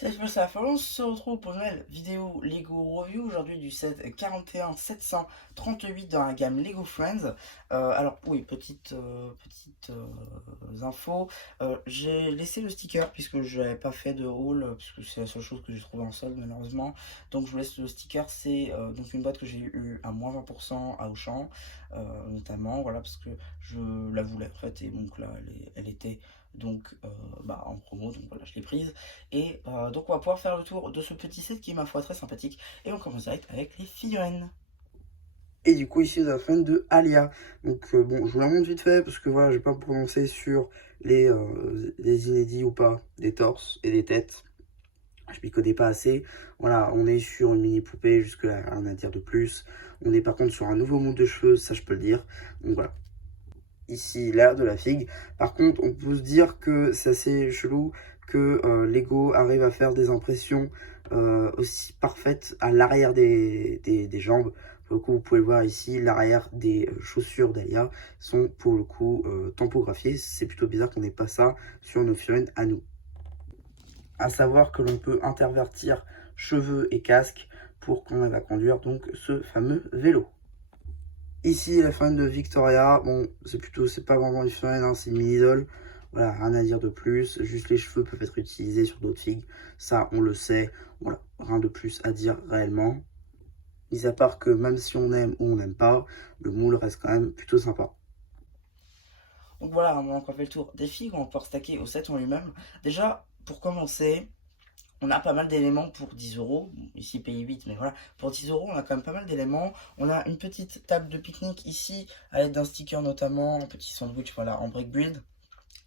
Salut, moi c'est Florent, on se retrouve pour une nouvelle vidéo Lego Review aujourd'hui du set 41 738 dans la gamme Lego Friends. Alors oui, petite info, j'ai laissé le sticker puisque je n'avais pas fait de haul, puisque c'est la seule chose que j'ai trouvé en solde malheureusement. Donc je vous laisse le sticker, c'est donc une boîte que j'ai eu à moins 20% à Auchan, notamment, voilà, parce que je la voulais en fait, et donc là elle était donc en promo, donc voilà, je l'ai prise. Et donc on va pouvoir faire le tour de ce petit set qui est ma foi très sympathique. Et on commence direct avec les figurines. Et du coup, ici, on a la fin de Alia. Donc, bon, je vous la montre vite fait parce que voilà, je vais pas me prononcer sur les inédits ou pas des torses et des têtes. Je m'y connais pas assez. Voilà, on est sur une mini poupée, jusque-là, rien à dire de plus. On est par contre sur un nouveau monde de cheveux, ça je peux le dire. Donc voilà, ici, l'air de la figue. Par contre, on peut se dire que c'est assez chelou que Lego arrive à faire des impressions aussi parfaites à l'arrière des jambes. Pour le coup, vous pouvez voir ici, l'arrière des chaussures d'Alia sont pour le coup tampographiées. C'est plutôt bizarre qu'on n'ait pas ça sur nos figurines à nous. À savoir que l'on peut intervertir cheveux et casque pour qu'on va conduire donc ce fameux vélo. Ici, la femme de Victoria, bon, c'est pas vraiment une femme, hein, c'est une mini-idole. Voilà, rien à dire de plus. Juste les cheveux peuvent être utilisés sur d'autres figues. Ça, on le sait. Voilà, rien de plus à dire réellement. Mis à part que même si on aime ou on n'aime pas, le moule reste quand même plutôt sympa. Donc voilà, maintenant qu'on fait le tour des figues, on va pouvoir stacker au set en lui-même. Déjà, pour commencer, on a pas mal d'éléments pour 10 euros. Bon, ici payé 8, mais voilà, pour 10 euros, on a quand même pas mal d'éléments. On a une petite table de pique-nique ici, à l'aide d'un sticker notamment, un petit sandwich, voilà, en brick build.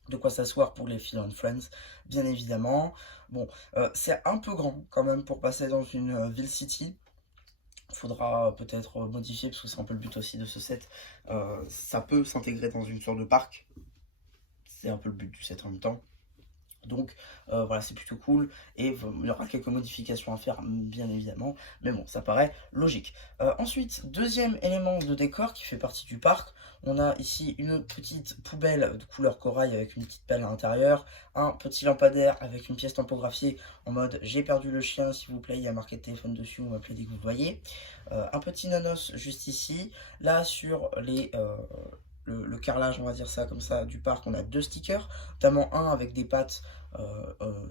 De quoi s'asseoir pour les filles and friends, bien évidemment. Bon, c'est un peu grand quand même pour passer dans une ville city. Faudra peut-être modifier parce que c'est un peu le but aussi de ce set. Ça peut s'intégrer dans une sorte de parc. C'est un peu le but du set en même temps. Donc voilà, c'est plutôt cool. Et il y aura quelques modifications à faire, bien évidemment. Mais bon, ça paraît logique. Ensuite, deuxième élément de décor qui fait partie du parc. On a ici une petite poubelle de couleur corail avec une petite pelle à l'intérieur. Un petit lampadaire avec une pièce tampographiée en mode j'ai perdu le chien, s'il vous plaît. Il y a marqué téléphone dessus, vous m'appelez dès que vous le voyez. Un petit nanos juste ici. Là, sur le carrelage, on va dire ça comme ça, du parc, on a deux stickers, notamment un avec des pattes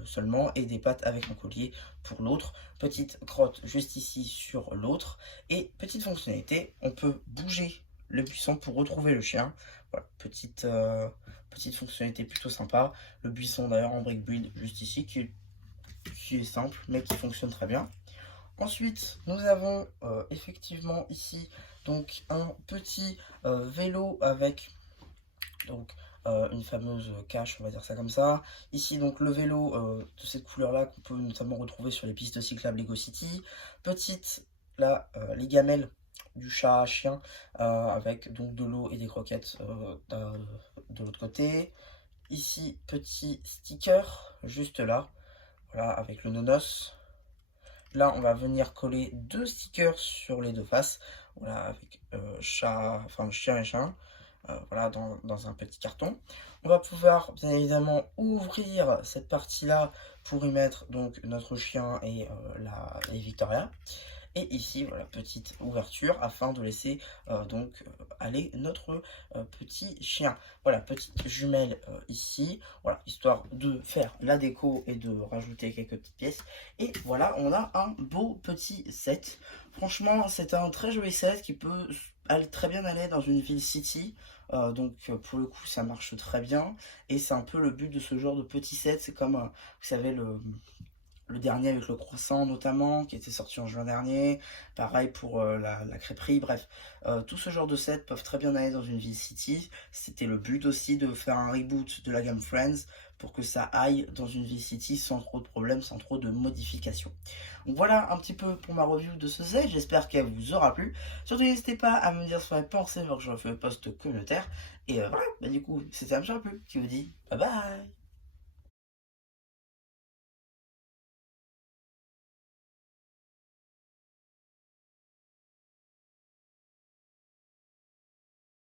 seulement et des pattes avec un collier pour l'autre. Petite crotte juste ici sur l'autre. Et petite fonctionnalité, on peut bouger le buisson pour retrouver le chien. Voilà, petite fonctionnalité plutôt sympa. Le buisson d'ailleurs en brick build juste ici qui est simple mais qui fonctionne très bien. Ensuite, nous avons effectivement ici donc un petit vélo avec donc une fameuse cache, on va dire ça comme ça. Ici donc le vélo de cette couleur là qu'on peut notamment retrouver sur les pistes cyclables Lego City. Petite là les gamelles du chat à chien avec donc de l'eau et des croquettes de l'autre côté. Ici petit sticker juste là, voilà, avec le nonos. Là, on va venir coller deux stickers sur les deux faces. Voilà, avec chat, enfin chien et chien. Voilà, dans un petit carton. On va pouvoir bien évidemment ouvrir cette partie-là pour y mettre donc notre chien et Victoria. Et ici, voilà, petite ouverture afin de laisser aller notre petit chien. Voilà, petite jumelle ici, voilà, histoire de faire la déco et de rajouter quelques petites pièces. Et voilà, on a un beau petit set. Franchement, c'est un très joli set qui peut très bien aller dans une ville city. Pour le coup, ça marche très bien. Et c'est un peu le but de ce genre de petit set. C'est comme, vous savez, le dernier avec le croissant notamment, qui était sorti en juin dernier. Pareil pour la crêperie. Bref, tout ce genre de sets peuvent très bien aller dans une ville city. C'était le but aussi de faire un reboot de la gamme Friends pour que ça aille dans une ville city sans trop de problèmes, sans trop de modifications. Donc voilà un petit peu pour ma review de ce set. J'espère qu'elle vous aura plu. Surtout n'hésitez pas à me dire ce que vous avez pensé, voir que je fais le post communautaire. Et voilà, du coup, c'était un petit peu qui vous dit bye bye.